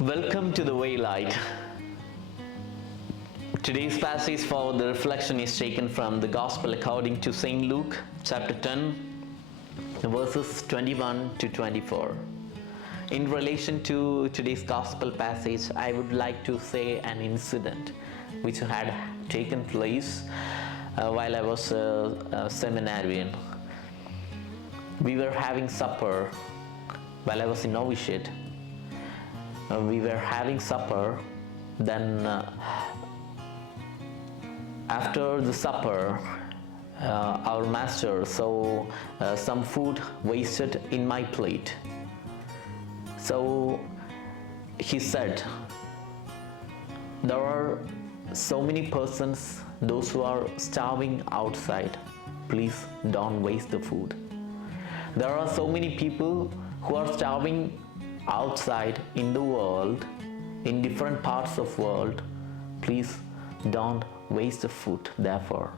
Welcome to the Waylight. Today's passage for the reflection is taken from the Gospel according to St. Luke, chapter 10, verses 21 to 24. In relation to today's Gospel passage, I would like to say an incident which had taken place while I was a seminarian. We were having supper while I was in novitiate. We were having supper, then after the supper, our master saw some food wasted in my plate. So he said, there are so many persons, those who are starving outside, please don't waste the food. There are so many people who are starving outside in the world, in different parts of world, please don't waste the food. Therefore,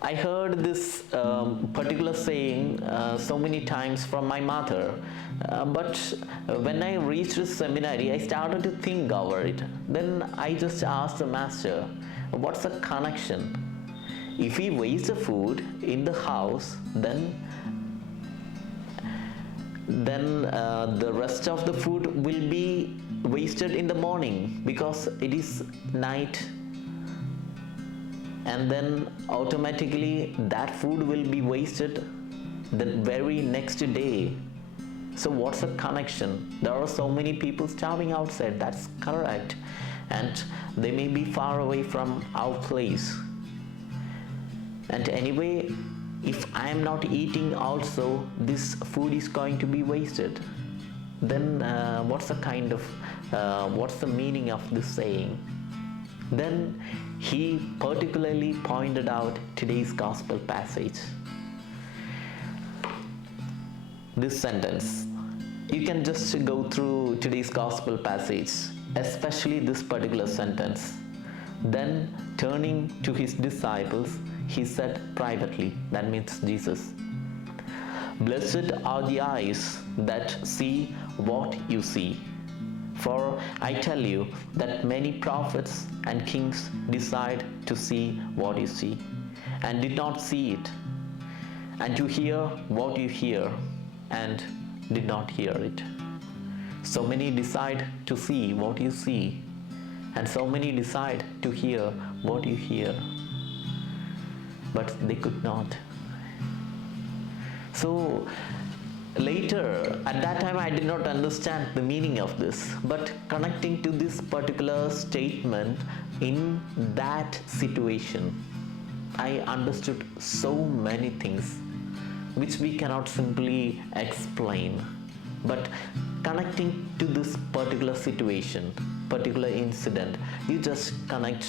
I heard this particular saying so many times from my mother, but when I reached the seminary, I started to think over it. Then I just asked the master, what's the connection? If we waste the food in the house, then the rest of the food will be wasted in the morning because it is night, and then automatically that food will be wasted the very next day. So what's the connection? There are so many people starving outside, that's correct, and they may be far away from our place. And anyway, if I am not eating also, this food is going to be wasted. Then what's the meaning of this saying? Then he particularly pointed out today's gospel passage. This sentence, you can just go through today's gospel passage, especially this particular sentence. Then turning to his disciples, he said privately, that means Jesus, blessed are the eyes that see what you see. For I tell you that many prophets and kings desired to see what you see, and did not see it, and to hear what you hear, and did not hear it. So many decide to see what you see, and so many decide to hear what you hear, but they could not. So later, at that time I did not understand the meaning of this, but connecting to this particular statement in that situation, I understood so many things which we cannot simply explain. But connecting to this particular situation, particular incident, you just connect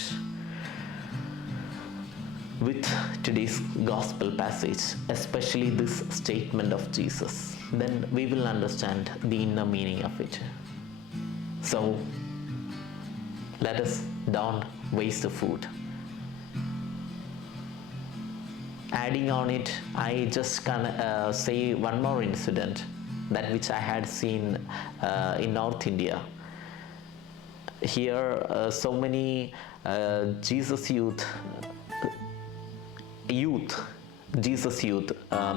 with today's gospel passage, especially this statement of Jesus, then we will understand the inner meaning of it. So let us don't waste the food. Adding on it, I just can say one more incident, that which I had seen in North India. Here so many Jesus youth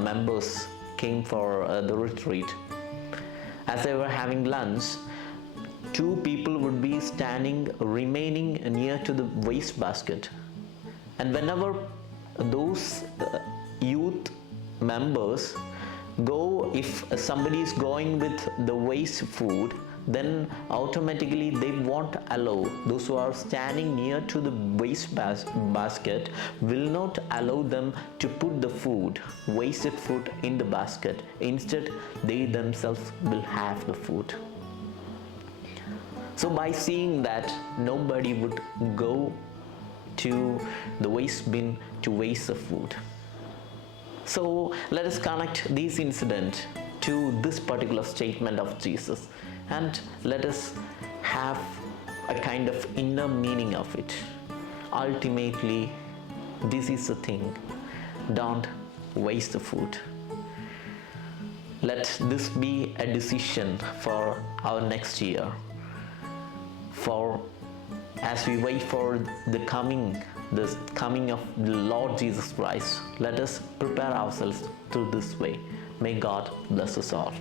members came for the retreat. As they were having lunch, two people would be remaining near to the waste basket, and whenever those youth members go, if somebody is going with the waste food, then automatically they won't allow, those who are standing near to the waste basket will not allow them to put the food, wasted food, in the basket. Instead, they themselves will have the food. So by seeing that, nobody would go to the waste bin to waste the food. So let us connect this incident to this particular statement of Jesus, and let us have a kind of inner meaning of it. Ultimately, this is the thing, don't waste the food. Let this be a decision for our next year. For as we wait for the coming of the Lord Jesus Christ, let us prepare ourselves through this way. May God bless us all.